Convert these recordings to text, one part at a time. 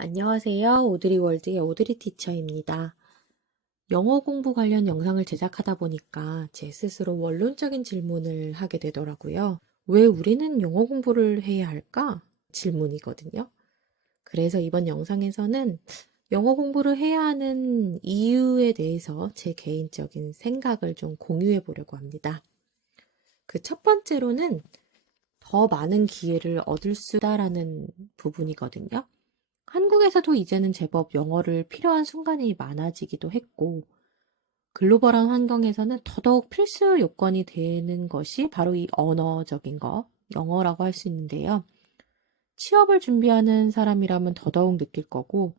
안녕하세요. 오드리 월드의 오드리 티처입니다. 영어 공부 관련 영상을 제작하다 보니까 제 스스로 원론적인 질문을 하게 되더라고요. 왜 우리는 영어 공부를 해야 할까? 질문이거든요. 그래서 이번 영상에서는 영어 공부를 해야 하는 이유에 대해서 제 개인적인 생각을 좀 공유해 보려고 합니다. 그 첫 번째로는 더 많은 기회를 얻을 수 있다라는 부분이거든요. 한국에서도 이제는 제법 영어를 필요한 순간이 많아지기도 했고, 글로벌한 환경에서는 더더욱 필수 요건이 되는 것이 바로 이 언어적인 거, 영어라고 할 수 있는데요. 취업을 준비하는 사람이라면 더더욱 느낄 거고,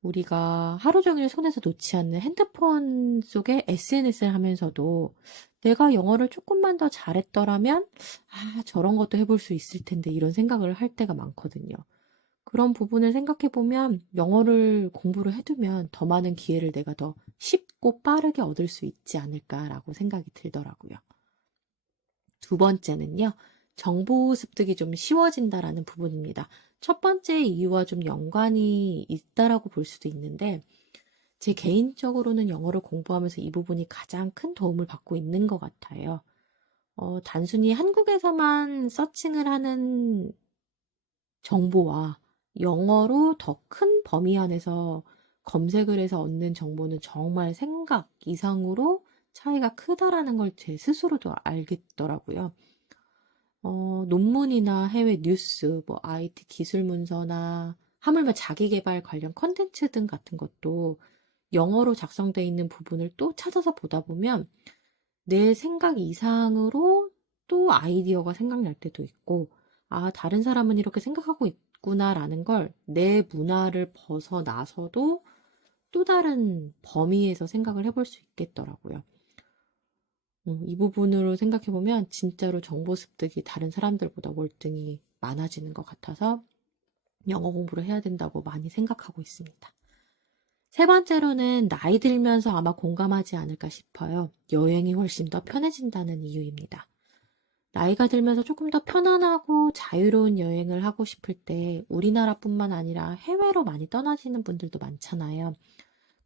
우리가 하루 종일 손에서 놓지 않는 핸드폰 속에 SNS를 하면서도 내가 영어를 조금만 더 잘했더라면, 저런 것도 해볼 수 있을 텐데, 이런 생각을 할 때가 많거든요. 그런 부분을 생각해 보면 영어를 공부를 해두면 더 많은 기회를 내가 더 쉽고 빠르게 얻을 수 있지 않을까라고 생각이 들더라고요. 두 번째는요, 정보 습득이 좀 쉬워진다라는 부분입니다. 첫 번째 이유와 좀 연관이 있다라고 볼 수도 있는데, 제 개인적으로는 영어를 공부하면서 이 부분이 가장 큰 도움을 받고 있는 것 같아요. 단순히 한국에서만 서칭을 하는 정보와 영어로 더 큰 범위 안에서 검색을 해서 얻는 정보는 정말 생각 이상으로 차이가 크다라는 걸 제 스스로도 알겠더라고요. 논문이나 해외 뉴스, 뭐 IT 기술 문서나 하물며 자기 개발 관련 컨텐츠 등 같은 것도 영어로 작성되어 있는 부분을 또 찾아서 보다 보면 내 생각 이상으로 또 아이디어가 생각날 때도 있고, 다른 사람은 이렇게 생각하고 있구나라는 걸 내 문화를 벗어나서도 또 다른 범위에서 생각을 해볼 수 있겠더라고요. 이 부분으로 생각해보면 진짜로 정보 습득이 다른 사람들보다 월등히 많아지는 것 같아서 영어 공부를 해야 된다고 많이 생각하고 있습니다. 세 번째로는 나이 들면서 아마 공감하지 않을까 싶어요. 여행이 훨씬 더 편해진다는 이유입니다. 나이가 들면서 조금 더 편안하고 자유로운 여행을 하고 싶을 때 우리나라뿐만 아니라 해외로 많이 떠나시는 분들도 많잖아요.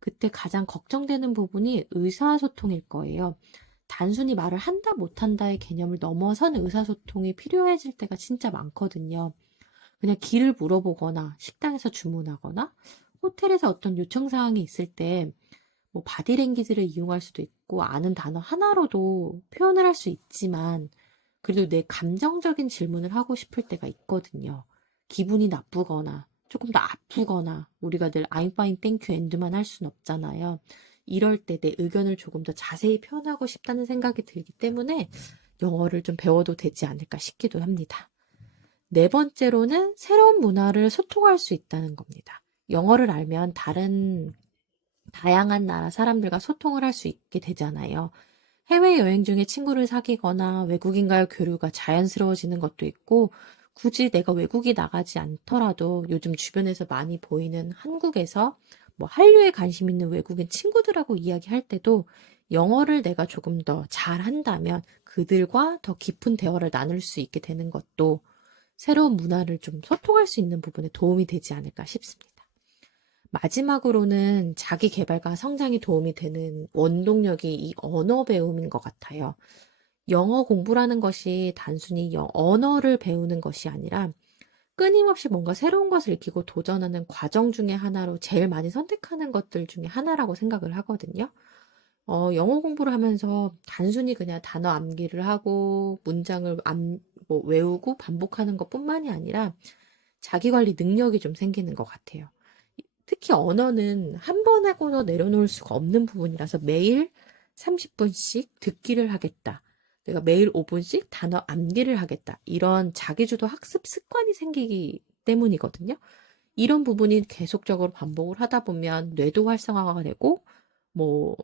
그때 가장 걱정되는 부분이 의사소통일 거예요. 단순히 말을 한다 못한다의 개념을 넘어선 의사소통이 필요해질 때가 진짜 많거든요. 그냥 길을 물어보거나 식당에서 주문하거나 호텔에서 어떤 요청 사항이 있을 때 뭐 바디랭귀지를 이용할 수도 있고 아는 단어 하나로도 표현을 할 수 있지만 그래도 내 감정적인 질문을 하고 싶을 때가 있거든요. 기분이 나쁘거나 조금 더 아프거나 우리가 늘 I'm fine, thank you, and만 할 수는 없잖아요. 이럴 때 내 의견을 조금 더 자세히 표현하고 싶다는 생각이 들기 때문에 영어를 좀 배워도 되지 않을까 싶기도 합니다. 네 번째로는 새로운 문화를 소통할 수 있다는 겁니다. 영어를 알면 다양한 나라 사람들과 소통을 할 수 있게 되잖아요. 해외여행 중에 친구를 사귀거나 외국인과의 교류가 자연스러워지는 것도 있고, 굳이 내가 외국이 나가지 않더라도 요즘 주변에서 많이 보이는 한국에서 뭐 한류에 관심 있는 외국인 친구들하고 이야기할 때도 영어를 내가 조금 더 잘한다면 그들과 더 깊은 대화를 나눌 수 있게 되는 것도 새로운 문화를 좀 소통할 수 있는 부분에 도움이 되지 않을까 싶습니다. 마지막으로는 자기 개발과 성장에 도움이 되는 원동력이 이 언어 배움인 것 같아요. 영어 공부라는 것이 단순히 언어를 배우는 것이 아니라 끊임없이 뭔가 새로운 것을 익히고 도전하는 과정 중에 하나로 제일 많이 선택하는 것들 중에 하나라고 생각을 하거든요. 영어 공부를 하면서 단순히 그냥 단어 암기를 하고 문장을 뭐 외우고 반복하는 것뿐만이 아니라 자기 관리 능력이 좀 생기는 것 같아요. 특히 언어는 한 번 하고서 내려놓을 수가 없는 부분이라서 매일 30분씩 듣기를 하겠다. 내가 매일 5분씩 단어 암기를 하겠다. 이런 자기주도 학습 습관이 생기기 때문이거든요. 이런 부분이 계속적으로 반복을 하다 보면 뇌도 활성화가 되고, 뭐,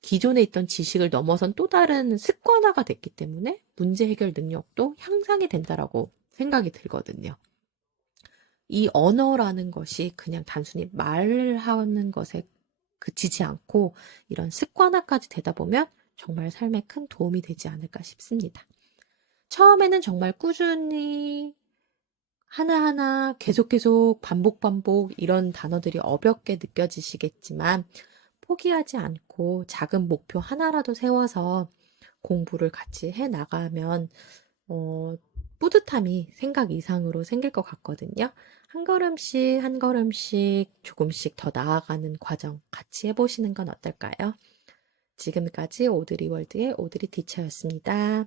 기존에 있던 지식을 넘어선 또 다른 습관화가 됐기 때문에 문제 해결 능력도 향상이 된다라고 생각이 들거든요. 이 언어라는 것이 그냥 단순히 말을 하는 것에 그치지 않고 이런 습관화까지 되다 보면 정말 삶에 큰 도움이 되지 않을까 싶습니다. 처음에는 정말 꾸준히 하나하나 계속 반복 이런 단어들이 어렵게 느껴지시겠지만 포기하지 않고 작은 목표 하나라도 세워서 공부를 같이 해 나가면 어, 뿌듯함이 생각 이상으로 생길 것 같거든요. 한 걸음씩 한 걸음씩 조금씩 더 나아가는 과정 같이 해보시는 건 어떨까요? 지금까지 오드리 월드의 오드리 티처였습니다.